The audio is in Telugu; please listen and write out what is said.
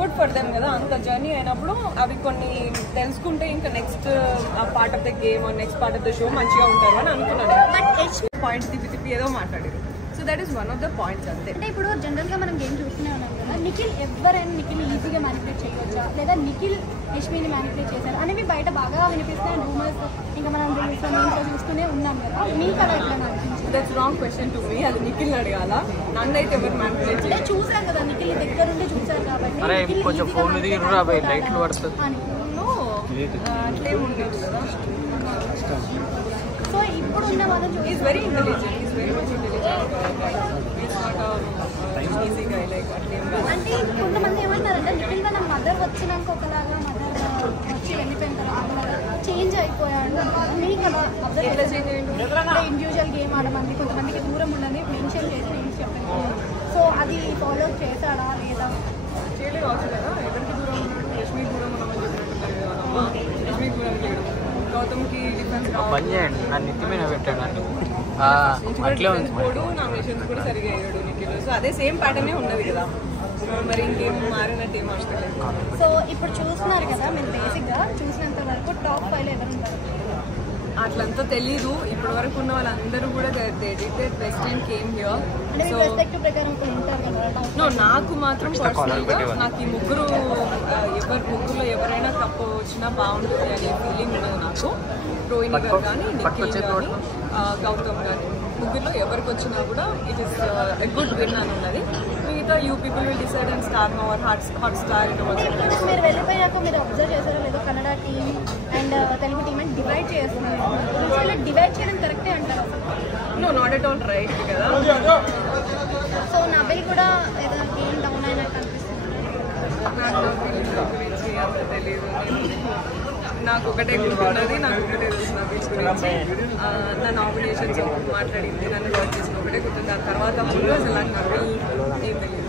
గుడ్ ఫర్ దెమ్ కదా, అంత జర్నీ అయినప్పుడు అవి కొన్ని తెలుసుకుంటే ఇంకా next part of the game next part of the show మంచిగా ఉంటారు అని అనుకున్నాను. పాయింట్స్ తిప్పి ఏదో మాట్లాడారు. So that is one of the points అంతే. అంటే ఇప్పుడు జనరల్గా మనం గేమ్ చూస్తూనే ఉన్నాం కదా, నిఖిల్ ఎవరైనా నిఖిల్ ఈజీగా మ్యానిపులేట్ చేయవచ్చా, లేదా నిఖిల్ యష్మిని మ్యానిపులేట్ చేశారు అనేవి బయట బాగా వినిపిస్తాయి రూమర్స్, ఇంకా మనం రీల్స్లో చూస్తూనే ఉన్నాం కదా, మీకు అలా ఎట్లా అనిపించింది? That's wrong question to me. అది నిఖిల్ అడగాల, నన్ను అయితే ఎవరు మ్యానిపులేట్ చేయలేదు. చూసాం కదా నిఖిల్ దగ్గర ఉండి చూసారు కాబట్టి అట్లేం ఉండేది కదా. సో ఇప్పుడు ఉన్న వాళ్ళని is very intelligent, is very much intelligent. అంటే కొంతమంది ఏమంటారంటే నిఖిల్ వాళ్ళ మదర్ వచ్చినాక ఒకలాగా, మదర్ వచ్చి వెళ్ళిపోయిన తర్వాత చేంజ్ అయిపోయాడు. మీకు అలా ఎట్లా చేంజ్ అయ్యింది? ఇండివిజువల్ గేమ్ ఆడమంది, కొంతమందికి దూరం ఉన్నది మెన్షన్ చేసి నేను చెప్పాను. సో అది ఫాలో చేశాడా లేదా? చేయలేదు అవసరం కదా. ఎవరికి దూరం ఉన్నాడు? యష్మి దూరం ఉన్నామని చెప్పినట్టు యష్మి దూరం చేయడం, గౌతమ్కి డిఫరెన్స్ పోడు, నామినేషన్స్ కూడా సరిగా అయ్యాడు నిఖిల్. సో అదే సేమ్ ప్యాటర్నే ఉన్నది కదా, మరి ఇంకేం మారినట్టు ఏం అవసరం లేదు. సో ఇప్పుడు చూస్తున్నారు కదా మీరు, బేసిక్గా చూసినంత వరకు టాప్ 5 ఎవరు ఉంటారు? అట్లంతా తెలీదు. ఇప్పటి వరకు ఉన్న వాళ్ళందరూ కూడా best team came here. So no, నాకు మాత్రం పర్సనల్గా నాకు ఈ ముగ్గురులో ఎవరైనా కప్పు వచ్చినా బాగుంటుంది అనే ఫీలింగ్ ఉన్నది నాకు. రోహిణి గారు కానీ, నిఖిల్ కానీ, గౌతమ్ కానీ, ముగ్గురులో ఎవరికి వచ్చినా కూడా it is a good win అని ఉన్నది. మిగతా you people will decide and star మవర్ హాట్ స్టార్. మీరు వెళ్ళిపోయాక మీరు అబ్జర్వ్ చేశారో లేదో, Kannada team and Telugu team అని డివైడ్ చేస్తున్నారు. డివైడ్ చేయడం కరెక్టే అంటారు? No, not at all right కదా. సో నబిల్ కూడా ఏదో గేమ్ డౌన్ అయినట్టు అనిపిస్తుంది. గురించి అంత తెలియదు. నాకు ఒకటే గుర్తున్నది, నాకు ఒకటే తెలుసు నబిల్ గురించి. నా నామినేషన్స్ మాట్లాడింది, నన్ను వర్క్ చేసిన ఒకటే గుర్తుంది. దాని తర్వాత ముందు అసలు నాకు నబిల్ ఏం తెలియదు.